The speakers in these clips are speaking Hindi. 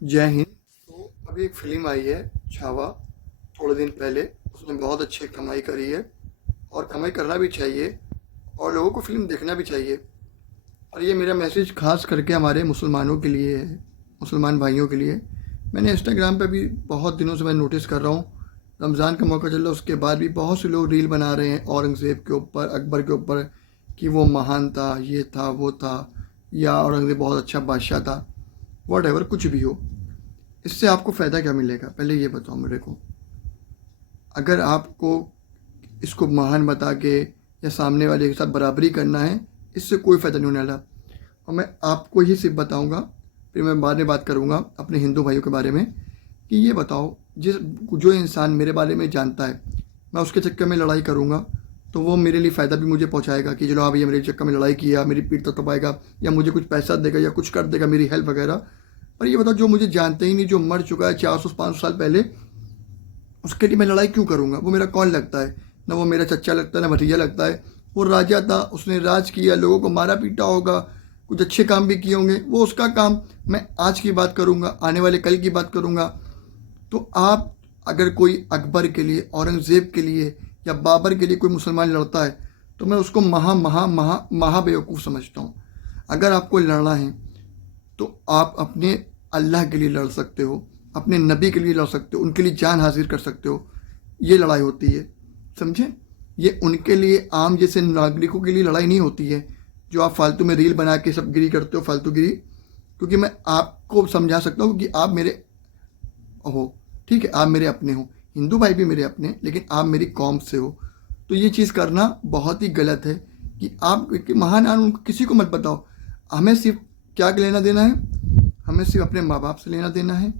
जय हिंद। तो अभी एक फ़िल्म आई है छावा, थोड़े दिन पहले। उसने बहुत अच्छी कमाई करी है और कमाई करना भी चाहिए और लोगों को फ़िल्म देखना भी चाहिए। और ये मेरा मैसेज ख़ास करके हमारे मुसलमानों के लिए है, मुसलमान भाइयों के लिए। मैंने इंस्टाग्राम पे भी बहुत दिनों से मैं नोटिस कर रहा हूँ, रमज़ान का मौका चल रहा है, उसके बाद भी बहुत से लोग रील बना रहे हैं औरंगज़ेब के ऊपर, अकबर के ऊपर, कि वो महान था, ये था, वो था, या औरंगज़ेब बहुत अच्छा बादशाह था। वॉट कुछ भी हो, इससे आपको फ़ायदा क्या मिलेगा? पहले ये बताओ मेरे को। अगर आपको इसको महान बता के या सामने वाले के साथ बराबरी करना है, इससे कोई फ़ायदा नहीं होने वाला। और मैं आपको ही सिर्फ बताऊंगा, फिर मैं बाद में बात करूंगा अपने हिंदू भाइयों के बारे में, कि ये बताओ, जिस जो इंसान मेरे बारे में जानता है, मैं उसके चक्कर में लड़ाई करूंगा तो वो मेरे लिए फ़ायदा भी मुझे पहुंचाएगा कि चलो हाँ भैया मेरे चक्कर में लड़ाई किया, मेरी पीठ तपाएगा या मुझे कुछ पैसा देगा या कुछ कर देगा, मेरी हेल्प वगैरह। और ये बताओ, जो मुझे जानते ही नहीं, जो मर चुका है 400-500 साल पहले, उसके लिए मैं लड़ाई क्यों करूँगा? वो मेरा कौन लगता है? ना वो मेरा चच्चा लगता है, ना भतीजा लगता है। वो राजा था, उसने राज किया, लोगों को मारा पीटा होगा, कुछ अच्छे काम भी किए होंगे, वो उसका काम। मैं आज की बात करूँगा, आने वाले कल की बात करूँगा। तो आप, अगर कोई अकबर के लिए, औरंगज़ेब के लिए या बाबर के लिए कोई मुसलमान लड़ता है, तो मैं उसको महा महा महा महा बेवकूफ़ समझता हूँ। अगर आपको लड़ना है तो आप अपने अल्लाह के लिए लड़ सकते हो, अपने नबी के लिए लड़ सकते हो, उनके लिए जान हाजिर कर सकते हो। ये लड़ाई होती है, समझे? ये उनके लिए, आम जैसे नागरिकों के लिए लड़ाई नहीं होती है, जो आप फालतू में रील बना के सब गिरी करते हो, फालतू गिरी। क्योंकि मैं आपको समझा सकता हूँ कि आप मेरे हो, ठीक है, आप मेरे अपने हो, हिंदू भाई भी मेरे अपने, लेकिन आप मेरी कौम से हो। तो ये चीज़ करना बहुत ही गलत है कि आप कि महान उनको किसी को मत बताओ। हमें सिर्फ क्या लेना देना है? हमें सिर्फ अपने माँ बाप से लेना देना है,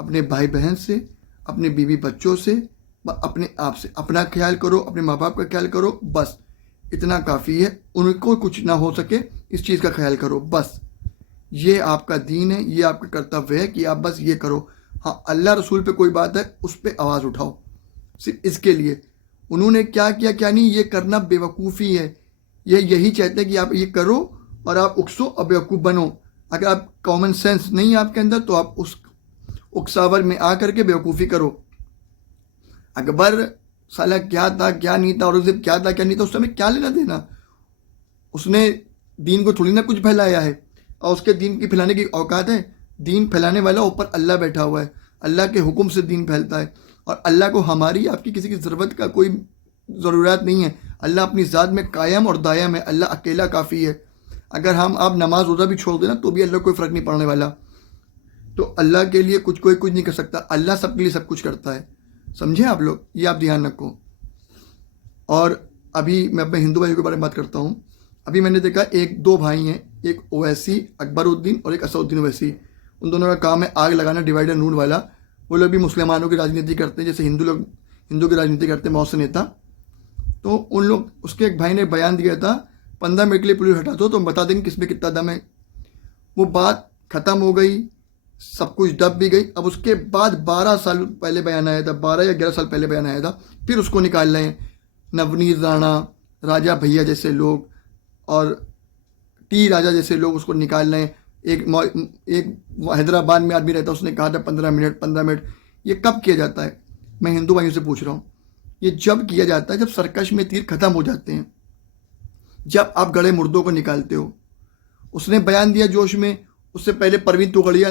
अपने भाई बहन से, अपने बीवी बच्चों से, अपने आप से। अपना ख्याल करो, अपने माँ बाप का ख्याल करो, बस इतना काफ़ी है। उनको कुछ ना हो सके, इस चीज़ का ख्याल करो, बस। ये आपका दीन है, ये आपका कर्तव्य है कि आप बस ये करो। हाँ, अल्लाह रसूल पे कोई बात है, उस पर आवाज़ उठाओ, सिर्फ इसके लिए। उन्होंने क्या किया क्या नहीं, ये करना बेवकूफ़ी है। ये यही चाहते हैं कि आप ये करो और आप उकसो और बेवकूफ़ बनो। अगर आप कॉमन सेंस नहीं है आपके अंदर, तो आप उस उकसावर में आकर के बेवकूफ़ी करो। अकबर साला क्या था क्या नहीं था, औरंगजेब क्या था क्या नहीं था, उस समय क्या लेना देना? उसने दीन को थोड़ी ना कुछ फैलाया है, और उसके दीन की फैलाने की औकात है? दीन फैलाने वाला ऊपर अल्लाह बैठा हुआ है, अल्लाह के हुक्म से दीन फैलता है। और अल्लाह को हमारी आपकी किसी की ज़रूरत का कोई ज़रूरत नहीं है। अल्लाह अपनी ज़ात में कायम और दायम है, अल्लाह अकेला काफ़ी है। अगर हम आप नमाज रोज़ा भी छोड़ देना तो भी अल्लाह को कोई फ़र्क नहीं पड़ने वाला। तो अल्लाह के लिए कोई कुछ नहीं कर सकता, अल्लाह सबके लिए सब कुछ करता है। समझे आप लोग? ये आप ध्यान रखो। और अभी मैं अपने हिंदू भाइयों के बारे में बात करता हूँ। अभी मैंने देखा, एक दो भाई हैं, एक ओवैसी अकबरुद्दीन और एक असदुद्दीन ओवैसी। उन दोनों का काम है आग लगाना, डिवाइड एंड रूल वाला। वो लोग भी मुसलमानों की राजनीति करते हैं, जैसे हिंदू लोग हिंदू की राजनीति करते हैं, बहुत से नेता। तो उन लोग, उसके एक भाई ने बयान दिया था, 15 मिनट के लिए पुलिस हटा दो तो हम बता देंगे किसमें कितना दम है। वो बात ख़त्म हो गई, सब कुछ दब भी गई। अब उसके बाद 12 साल पहले बयान आया था, 12 या 11 साल पहले बयान आया था, फिर उसको निकाल रहे हैं। नवनीत राणा, राजा भैया जैसे लोग और टी राजा जैसे लोग उसको निकाल रहे हैं। एक हैदराबाद में आदमी रहता है, उसने कहा था 15 मिनट 15 मिनट। ये कब किया जाता है? मैं हिंदू भाइयों से पूछ रहा हूँ। ये जब किया जाता है जब सर्कस में तीर खत्म हो जाते हैं, जब आप गड़े मुर्दों को निकालते हो। उसने बयान दिया जोश में। उससे पहले परवीन तोगड़िया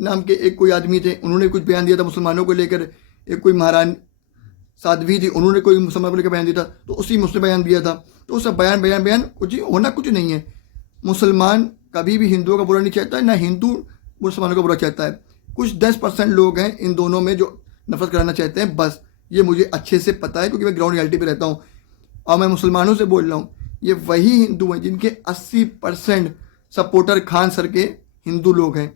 नाम के एक कोई आदमी थे, उन्होंने कुछ बयान दिया था मुसलमानों को लेकर। एक कोई महारानी साध्वी थी, उन्होंने कोई मुसलमान को लेकर बयान दिया था, तो उसी में उसने बयान दिया था। तो सब बयान बयान बयान, कुछ होना कुछ नहीं है। मुसलमान कभी भी हिंदुओं का बुरा नहीं चाहता है, ना हिंदू मुसलमानों का बुरा चाहता है। कुछ 10% लोग हैं इन दोनों में जो नफरत कराना चाहते हैं, बस। ये मुझे अच्छे से पता है क्योंकि मैं ग्राउंड रियलिटी पे रहता हूँ और मैं मुसलमानों से बोल रहा हूँ। ये वही हिंदू हैं जिनके 80% सपोर्टर खान सर के हिंदू लोग हैं।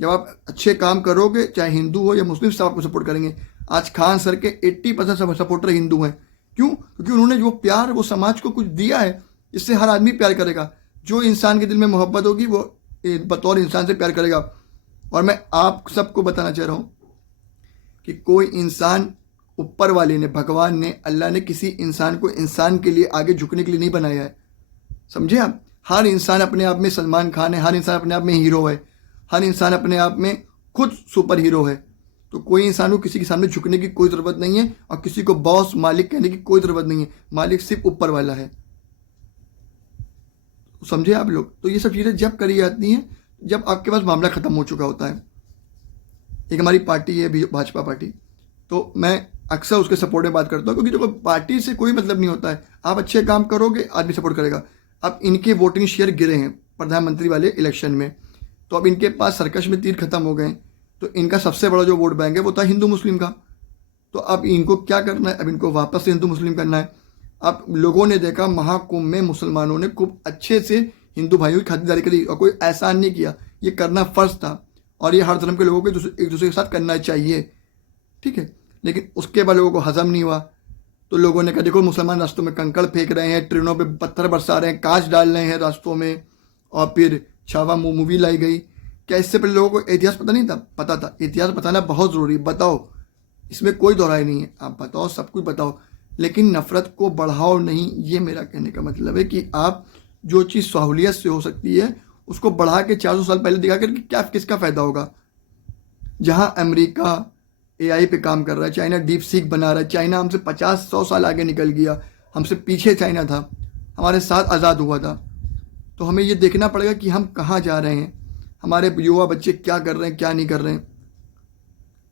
जब आप अच्छे काम करोगे, चाहे हिंदू हो या मुस्लिम, सब आपको सपोर्ट करेंगे। आज खान सर के 80% सपोर्टर हिंदू हैं। क्यों? क्योंकि उन्होंने जो प्यार वो समाज को कुछ दिया है, इससे हर आदमी प्यार करेगा। जो इंसान के दिल में मोहब्बत होगी वो बतौर इंसान से प्यार करेगा। और मैं आप सबको बताना चाह रहा हूँ कि कोई इंसान, ऊपर वाले ने, भगवान ने, अल्लाह ने किसी इंसान को इंसान के लिए आगे झुकने के लिए नहीं बनाया है। समझे आप? हर इंसान अपने आप में सलमान खान है, हर इंसान अपने आप में हीरो है, हर इंसान अपने आप में खुद सुपर हीरो है। तो कोई इंसान को किसी के सामने झुकने की कोई ज़रूरत नहीं है और किसी को बॉस मालिक कहने की कोई ज़रूरत नहीं है। मालिक सिर्फ ऊपर वाला है। समझे आप लोग? तो ये सब चीज़ें जब करी जाती हैं जब आपके पास मामला ख़त्म हो चुका होता है। एक हमारी पार्टी है भाजपा पार्टी, तो मैं अक्सर उसके सपोर्ट में बात करता हूँ, क्योंकि देखो पार्टी से कोई मतलब नहीं होता है। आप अच्छे काम करोगे आदमी सपोर्ट करेगा। अब इनके वोटिंग शेयर गिरे हैं प्रधानमंत्री वाले इलेक्शन में, तो अब इनके पास सर्कस में तीर खत्म हो गए। तो इनका सबसे बड़ा जो वोट बैंक है वो था हिंदू मुस्लिम का। तो अब इनको क्या करना है? अब इनको वापस से हिंदू मुस्लिम करना है। अब लोगों ने देखा महाकुंभ में मुसलमानों ने खूब अच्छे से हिंदू भाइयों की खातिरदारी करी और कोई एहसान नहीं किया। ये करना फ़र्ज था और ये हर धर्म के लोगों को एक दूसरे के साथ करना चाहिए, ठीक है। लेकिन उसके बाद लोगों को हजम नहीं हुआ, तो लोगों ने कहा देखो मुसलमान रास्तों में कंकड़ फेंक रहे हैं, ट्रेनों पे पत्थर बरसा रहे हैं, कांच डाल रहे हैं रास्तों में, और फिर छावा मूवी लाई गई। क्या इससे पहले लोगों को इतिहास पता नहीं था? पता था। इतिहास बताना बहुत ज़रूरी। बताओ, इसमें कोई दोहराई नहीं है। आप बताओ, सब कुछ बताओ, लेकिन नफ़रत को बढ़ाओ नहीं। ये मेरा कहने का मतलब है कि आप जो चीज़ सहूलियत से हो सकती है उसको बढ़ा के 400 साल पहले दिखा कर क्या किसका फ़ायदा होगा? जहाँ अमेरिका एआई पे काम कर रहा है, चाइना डीप सीक बना रहा है, चाइना हमसे 50-100 साल आगे निकल गया, हमसे पीछे चाइना था, हमारे साथ आज़ाद हुआ था। तो हमें ये देखना पड़ेगा कि हम कहाँ जा रहे हैं, हमारे युवा बच्चे क्या कर रहे हैं, क्या नहीं कर रहे हैं।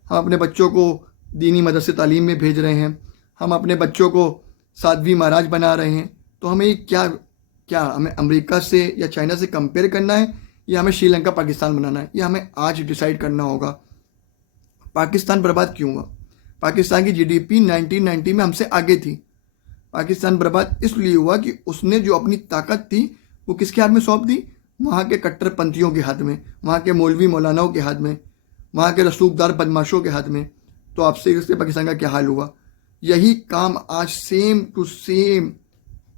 हम अपने बच्चों को दीनी मदरसे तालीम में भेज रहे हैं, हम अपने बच्चों को साध्वी महाराज बना रहे हैं। तो हमें क्या हमें अमेरिका से या चाइना से कंपेयर करना है, या हमें श्रीलंका पाकिस्तान बनाना है? ये हमें आज डिसाइड करना होगा। पाकिस्तान बर्बाद क्यों हुआ? पाकिस्तान की जीडीपी 1990 में हमसे आगे थी। पाकिस्तान बर्बाद इसलिए हुआ कि उसने जो अपनी ताकत थी वो किसके हाथ में सौंप दी? वहाँ के कट्टरपंथियों के हाथ में, वहाँ के मौलवी मौलानाओं के हाथ में, वहाँ के रसूखदार बदमाशों के हाथ में। तो आपसे इससे पाकिस्तान का क्या हाल हुआ? यही काम आज same to same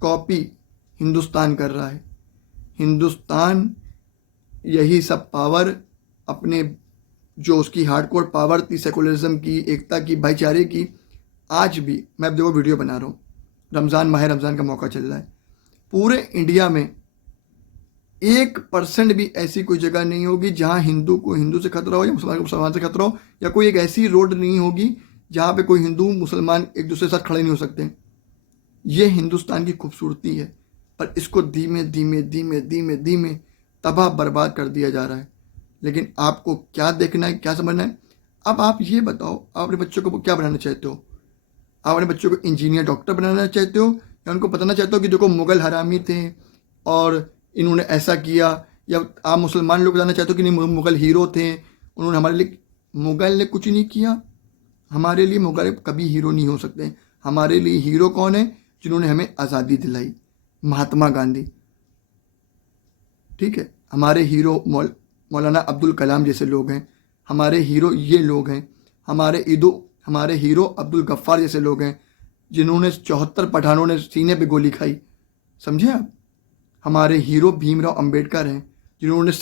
copy Hindustan कर रहा है। हिंदुस्तान यही सब पावर अपने, जो उसकी हार्डकोर पावर थी सेकुलरिज्म की, एकता की, भाईचारे की, आज भी मैं अब देखो वीडियो बना रहा हूँ, माह रमज़ान का मौका चल रहा है, पूरे इंडिया में 1% भी ऐसी कोई जगह नहीं होगी जहाँ हिंदू को हिंदू से खतरा हो या मुसलमान को मुसलमान से खतरा हो, या कोई एक ऐसी रोड नहीं होगी जहाँ पे कोई हिंदू मुसलमान एक दूसरे के साथ खड़े नहीं हो सकते। ये हिंदुस्तान की खूबसूरती है, पर इसको धीमे धीमे धीमे धीमे धीमे तबाह बर्बाद कर दिया जा रहा है। लेकिन आपको क्या देखना है, क्या समझना है? अब आप ये बताओ, आप अपने बच्चों को क्या बनाना चाहते हो? आप अपने बच्चों को इंजीनियर डॉक्टर बनाना चाहते हो, या उनको बताना चाहते हो कि देखो मुग़ल हरामी थे और इन्होंने ऐसा किया? या आप मुसलमान लोग बताना चाहते हो कि नहीं मुग़ल हीरो थे, उन्होंने हमारे लिए, मुग़ल ने कुछ नहीं किया। हमारे लिए मुग़ल कभी हीरो नहीं हो सकते। हमारे लिए हीरो कौन है? जिन्होंने हमें आज़ादी दिलाई, महात्मा गांधी, ठीक है। हमारे हीरो मौलाना अब्दुल कलाम जैसे लोग हैं। हमारे हीरो ये लोग हैं। हमारे हीरो अब्दुल गफ्फार जैसे लोग हैं, जिन्होंने 74 पठानों ने सीने पे गोली खाई। समझे आप? हमारे हीरो भीमराव अंबेडकर हैं, जिन्होंने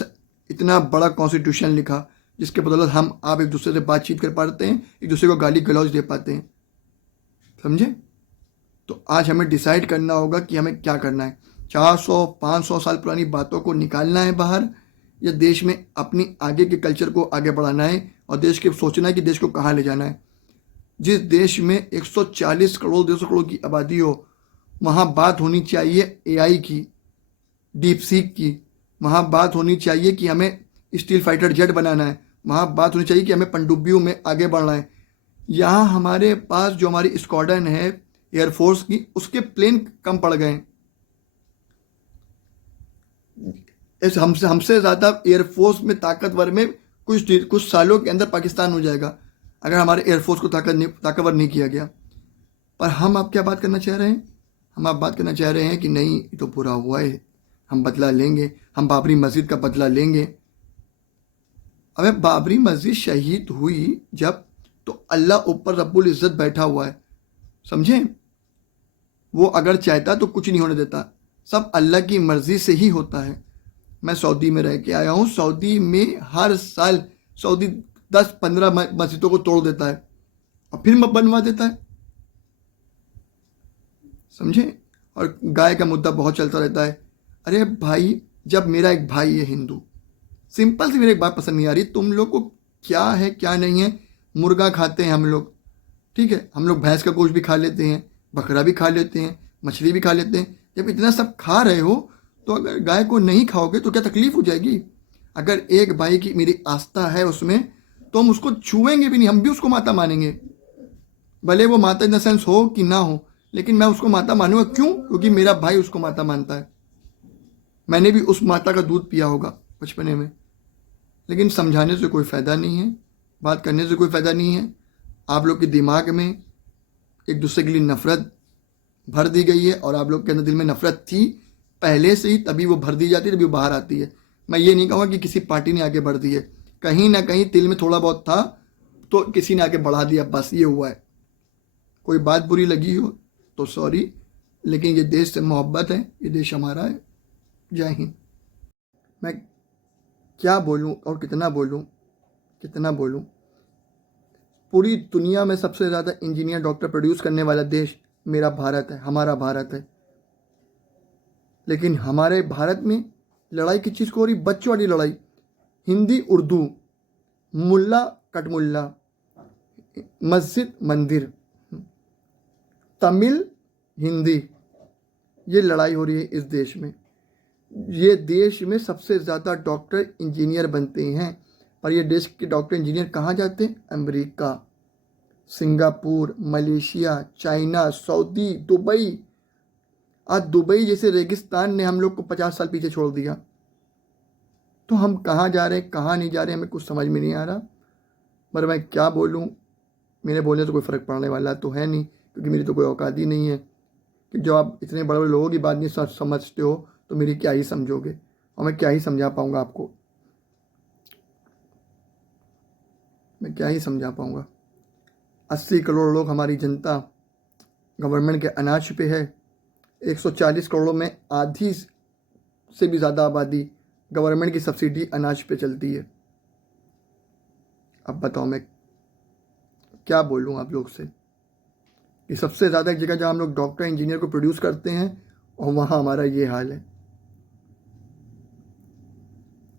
इतना बड़ा कॉन्स्टिट्यूशन लिखा जिसके बदौलत हम आप एक दूसरे से बातचीत कर पाते हैं, एक दूसरे को गाली गलौज दे पाते हैं। समझे? तो आज हमें डिसाइड करना होगा कि हमें क्या करना है। 400-500 साल पुरानी बातों को निकालना है बाहर, या देश में अपनी आगे के कल्चर को आगे बढ़ाना है और देश के सोचना है कि देश को कहाँ ले जाना है। जिस देश में 140 करोड़ 200 करोड़ की आबादी हो, वहाँ बात होनी चाहिए एआई की, डीप सीक की। वहाँ बात होनी चाहिए कि हमें स्टील फाइटर जेट बनाना है। वहाँ बात होनी चाहिए कि हमें पनडुब्बियों में आगे बढ़ना है। यहाँ हमारे पास जो हमारी स्क्वाड्रन है एयरफोर्स की, उसके प्लेन कम पड़ गए। हमसे ज़्यादा एयरफोर्स में ताकतवर में कुछ सालों के अंदर पाकिस्तान हो जाएगा अगर हमारे एयरफोर्स को ताकतवर नहीं किया गया। पर हम अब क्या बात करना चाह रहे हैं? हम अब बात करना चाह रहे हैं कि नहीं, ये तो बुरा हुआ है, हम बदला लेंगे, हम बाबरी मस्जिद का बदला लेंगे। अबे बाबरी मस्जिद शहीद हुई जब, तो अल्लाह ऊपर रब्बुल इज़्ज़त बैठा हुआ है। समझे? वो अगर चाहता तो कुछ नहीं होने देता। सब अल्लाह की मर्ज़ी से ही होता है। मैं सऊदी में रह के आया हूँ। सऊदी में हर साल सऊदी 10-15 मस्जिदों को तोड़ देता है और फिर बनवा देता है। समझे? और गाय का मुद्दा बहुत चलता रहता है। अरे भाई, जब मेरा एक भाई है हिंदू, सिंपल सी मेरी एक बात पसंद नहीं आ रही, तुम लोग को क्या है क्या नहीं है। मुर्गा खाते हैं हम लोग, ठीक है, हम लोग भैंस का गोश्त भी खा लेते हैं, बकरा भी खा लेते हैं, मछली भी खा लेते हैं। जब इतना सब खा रहे हो तो अगर गाय को नहीं खाओगे तो क्या तकलीफ हो जाएगी। अगर एक भाई की मेरी आस्था है उसमें तो हम उसको छुएंगे भी नहीं, हम भी उसको माता मानेंगे, भले वो माता इन द सेंस हो कि ना हो, लेकिन मैं उसको माता मानूंगा। क्यों? क्योंकि मेरा भाई उसको माता मानता है। मैंने भी उस माता का दूध पिया होगा बचपने में। लेकिन समझाने से कोई फ़ायदा नहीं है, बात करने से कोई फ़ायदा नहीं है। आप लोग के दिमाग में एक दूसरे के लिए नफ़रत भर दी गई है, और आप लोग के अंदर दिल में नफ़रत थी पहले से ही, तभी वो भर दी जाती है, तभी वो बाहर आती है। मैं ये नहीं कहूँगा कि किसी पार्टी ने आगे बढ़ दी है, कहीं ना कहीं दिल में थोड़ा बहुत था तो किसी ने आगे बढ़ा दिया, बस ये हुआ है। कोई बात बुरी लगी हो तो सॉरी, लेकिन ये देश से मोहब्बत है, ये देश हमारा है। जय हिंद। मैं क्या बोलूं और कितना बोलूं, कितना बोलूं। पूरी दुनिया में सबसे ज़्यादा इंजीनियर डॉक्टर प्रोड्यूस करने वाला देश मेरा भारत है, हमारा भारत है। लेकिन हमारे भारत में लड़ाई किस चीज़ को हो रही? बच्चों वाली लड़ाई। हिंदी उर्दू, मुल्ला कटमुल्ला, मस्जिद मंदिर, तमिल हिंदी, ये लड़ाई हो रही है इस देश में। ये देश में सबसे ज़्यादा डॉक्टर इंजीनियर बनते हैं, पर ये देश के डॉक्टर इंजीनियर कहाँ जाते हैं? America, Singapore, Malaysia, China, Saudi, Dubai. आज दुबई जैसे रेगिस्तान ने हम लोग को 50 साल पीछे छोड़ दिया। तो हम कहाँ जा रहे हैं, कहाँ नहीं जा रहे, हमें कुछ समझ में नहीं आ रहा। पर मैं क्या बोलूँ, मेरे बोलने से कोई फ़र्क पड़ने वाला तो है नहीं, क्योंकि मेरी तो कोई औकात ही नहीं है कि जो आप इतने बड़े बड़े लोगों की बात नहीं समझते हो तो मेरी क्या ही समझोगे, और मैं क्या ही समझा पाऊँगा आपको, मैं क्या ही समझा पाऊँगा। 80 करोड़ लोग हमारी जनता गवर्नमेंट के अनाज पे है। 140 करोड़ में आधी से भी ज़्यादा आबादी गवर्नमेंट की सब्सिडी अनाज पे चलती है। अब बताओ मैं क्या बोलूँ आप लोग से कि सबसे ज़्यादा एक जगह जहाँ हम लोग डॉक्टर इंजीनियर को प्रोड्यूस करते हैं और वहाँ हमारा ये हाल है।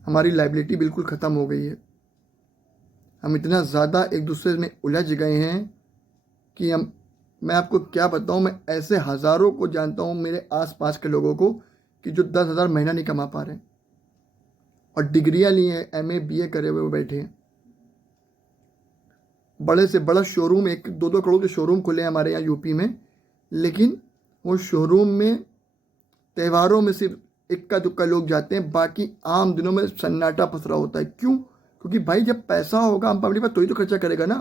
हमारी लाइबिलिटी बिल्कुल ख़त्म हो गई है। हम इतना ज़्यादा एक दूसरे में उलझ गए हैं कि मैं आपको क्या बताऊं, मैं ऐसे हज़ारों को जानता हूं मेरे आसपास के लोगों को कि जो 10,000 महीना नहीं कमा पा रहे हैं और डिग्रियां लिए हैं, MA BA करे हुए बैठे हैं। बड़े से बड़ा शोरूम, 1-2 करोड़ के शोरूम खुले हैं हमारे यहाँ यूपी में, लेकिन वो शोरूम में त्योहारों में सिर्फ इक्का दुक्का लोग जाते हैं, बाकी आम दिनों में सन्नाटा पसरा होता है। क्यों? क्योंकि भाई जब पैसा होगा हम पब्लिक पर तो ही तो खर्चा करेगा ना,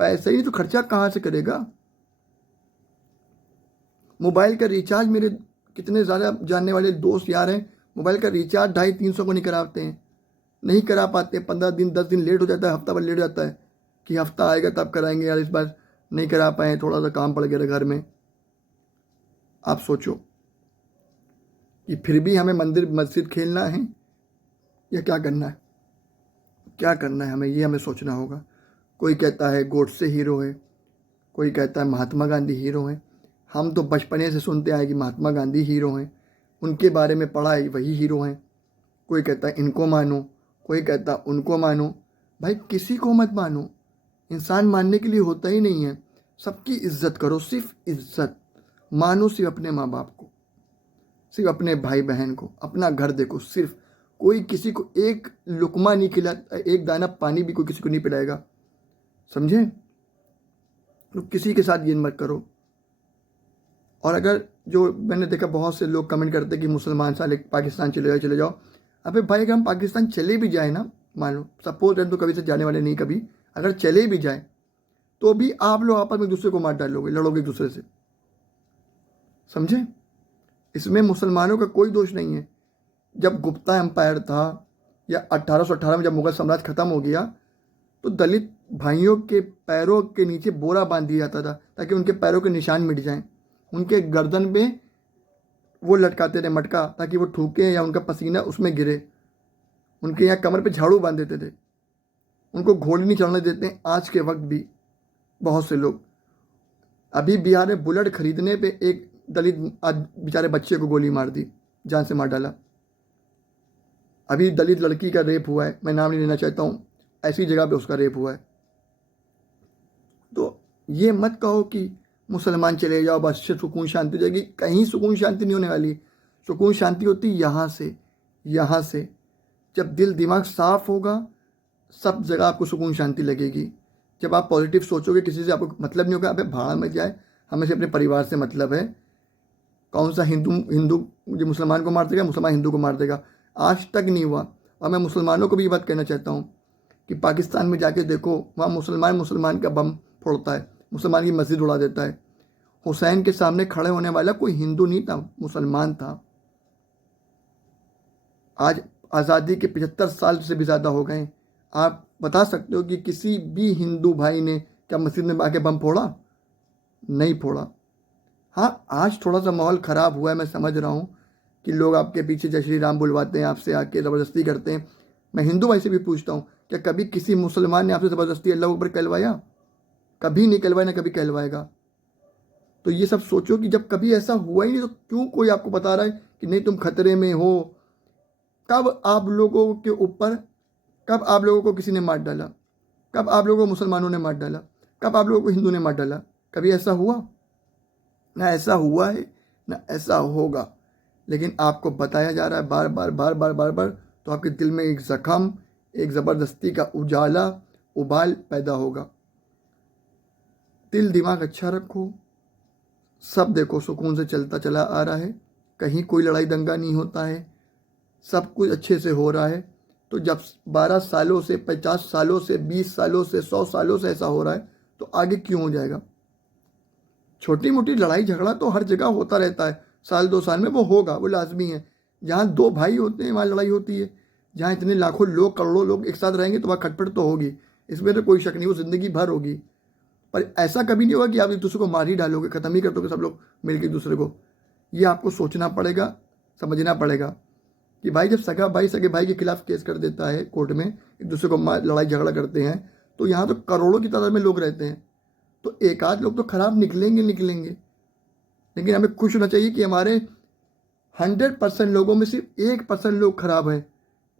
पैसा ही नहीं तो खर्चा कहाँ से करेगा। मोबाइल का रिचार्ज, मेरे कितने ज़्यादा जानने वाले दोस्त यार हैं, मोबाइल का रिचार्ज 250-300 को नहीं कराते हैं, नहीं करा पाते। 15 दिन 10 दिन लेट हो जाता है, हफ्ता भर लेट हो जाता है कि हफ्ता आएगा तब कराएंगे यार, इस बार नहीं करा पाए, थोड़ा सा काम पड़ गया घर में। आप सोचो कि फिर भी हमें मंदिर मस्जिद खेलना है या क्या करना है, क्या करना है हमें, ये हमें सोचना होगा। कोई कहता है गोडसे हीरो है, कोई कहता है महात्मा गांधी हीरो हैं। हम तो बचपने से सुनते आए कि महात्मा गांधी हीरो हैं, उनके बारे में पढ़ा है, वही हीरो हैं। कोई कहता है इनको मानो, कोई कहता है उनको मानो। भाई किसी को मत मानो, इंसान मानने के लिए होता ही नहीं है। सबकी इज्जत करो, सिर्फ इज्जत मानो, सिर्फ अपने माँ बाप को, सिर्फ अपने भाई बहन को, अपना घर देखो सिर्फ। कोई किसी को एक लुकमा नहीं खिला, एक दाना पानी भी कोई किसी को नहीं पिलाएगा, समझे? तो किसी के साथ ये मत करो। और अगर जो मैंने देखा बहुत से लोग कमेंट करते कि मुसलमान साले पाकिस्तान चले जाओ चले जाओ। अबे भाई अगर हम पाकिस्तान चले भी जाए ना, मान लो सपोज हम तो कभी से जाने वाले नहीं, कभी अगर चले भी जाए तो भी आप लोग आपस में एक दूसरे को मार डालोगे, लड़ोगे एक दूसरे से, समझे? इसमें मुसलमानों का कोई दोष नहीं है। जब गुप्ता एम्पायर था या 1818 में जब मुगल साम्राज्य खत्म हो गया तो दलित भाइयों के पैरों के नीचे बोरा बांध दिया जाता था ताकि उनके पैरों के निशान मिट जाएं। उनके गर्दन पे वो लटकाते थे मटका ताकि वो ठूके या उनका पसीना उसमें गिरे। उनके यहाँ कमर पे झाड़ू बांध देते थे। उनको घोड़ी नहीं चढ़ने देते आज के वक्त भी बहुत से लोग। अभी बिहार में बुलेट खरीदने पे एक दलित बेचारे बच्चे को गोली मार दी, जान से मार डाला। अभी दलित लड़की का रेप हुआ है, मैं नाम नहीं लेना चाहता हूँ, ऐसी जगह पे उसका रेप हुआ है। तो ये मत कहो कि मुसलमान चले जाओ बस से सुकून शांति हो जाएगी, कहीं सुकून शांति नहीं होने वाली। सुकून शांति होती यहाँ से, यहाँ से। जब दिल दिमाग साफ होगा सब जगह आपको सुकून शांति लगेगी। जब आप पॉजिटिव सोचोगे, किसी से आपको मतलब नहीं होगा, अबे भाड़ में जाए, हमें से अपने परिवार से मतलब है। कौन सा हिंदू हिंदू जो मुसलमान को मार देगा, मुसलमान हिंदू को मार देगा, आज तक नहीं हुआ। और मैं मुसलमानों को भी ये बात कहना चाहता हूँ कि पाकिस्तान में जाके देखो, वहाँ मुसलमान मुसलमान का बम फोड़ता है, मुसलमान की मस्जिद उड़ा देता है। हुसैन के सामने खड़े होने वाला कोई हिंदू नहीं था, मुसलमान था। आज आज़ादी के 75 साल से भी ज़्यादा हो गए, आप बता सकते हो कि किसी भी हिंदू भाई ने क्या मस्जिद में आके बम फोड़ा? नहीं फोड़ा। हाँ, आज थोड़ा सा माहौल ख़राब हुआ है, मैं समझ रहा हूँ कि लोग आपके पीछे जय श्री राम बुलवाते हैं, आपसे आके ज़बरदस्ती करते हैं। मैं हिंदू भाई से भी पूछता हूँ, क्या कभी किसी मुसलमान ने आपसे ज़बरदस्ती अल्लाह ऊपर कहलवाया? कभी नहीं कहलवाया, ना कभी कहलवाएगा। तो ये सब सोचो कि जब कभी ऐसा हुआ ही नहीं तो क्यों कोई आपको बता रहा है कि नहीं तुम खतरे में हो? कब आप लोगों के ऊपर, कब आप लोगों को किसी ने मार डाला? कब आप लोगों को मुसलमानों ने मार डाला? कब आप लोगों को हिंदू ने मार डाला? कभी ऐसा हुआ? ना ऐसा हुआ है ना ऐसा होगा। लेकिन आपको बताया जा रहा है बार बार बार बार बार बार, तो आपके दिल में एक जख्म, एक ज़बरदस्ती का उजाला, उबाल पैदा होगा। दिल दिमाग अच्छा रखो, सब देखो सुकून से चलता चला आ रहा है, कहीं कोई लड़ाई दंगा नहीं होता है, सब कुछ अच्छे से हो रहा है। तो जब 12 सालों से, 50 सालों से, 20 सालों से, 100 सालों से ऐसा हो रहा है तो आगे क्यों हो जाएगा? छोटी मोटी लड़ाई झगड़ा तो हर जगह होता रहता है, साल 2 साल में वो होगा, वो लाजमी है। जहाँ 2 भाई होते हैं वहाँ लड़ाई होती है, जहाँ इतने लाखों लोग, करोड़ों लोग एक साथ रहेंगे तो वहाँ खटपट तो होगी, इसमें तो कोई शक नहीं, वो ज़िंदगी भर होगी। पर ऐसा कभी नहीं होगा कि आप एक दूसरे को मार ही डालोगे, ख़त्म ही कर दोगे सब लोग मिलकर एक दूसरे को। ये आपको सोचना पड़ेगा, समझना पड़ेगा कि भाई जब सगा भाई सगे भाई के खिलाफ केस कर देता है कोर्ट में, एक दूसरे को लड़ाई झगड़ा करते हैं, तो यहाँ तो करोड़ों की तादाद में लोग रहते हैं, तो एक आध लोग तो खराब निकलेंगे। लेकिन हमें खुश होना चाहिए कि हमारे 100% लोगों में सिर्फ 1% लोग खराब हैं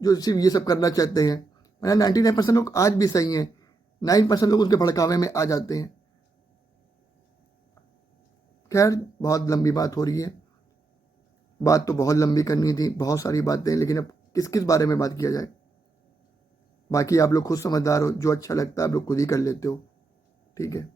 जो सिर्फ ये सब करना चाहते हैं, वरना 99% लोग आज भी सही हैं। 9% लोग उसके भड़कावे में आ जाते हैं। खैर, बहुत लंबी बात हो रही है, बात तो बहुत लंबी करनी थी, बहुत सारी बातें, लेकिन अब किस किस बारे में बात किया जाए? बाकी आप लोग खुद समझदार हो, जो अच्छा लगता है आप लोग खुद ही कर लेते हो, ठीक है।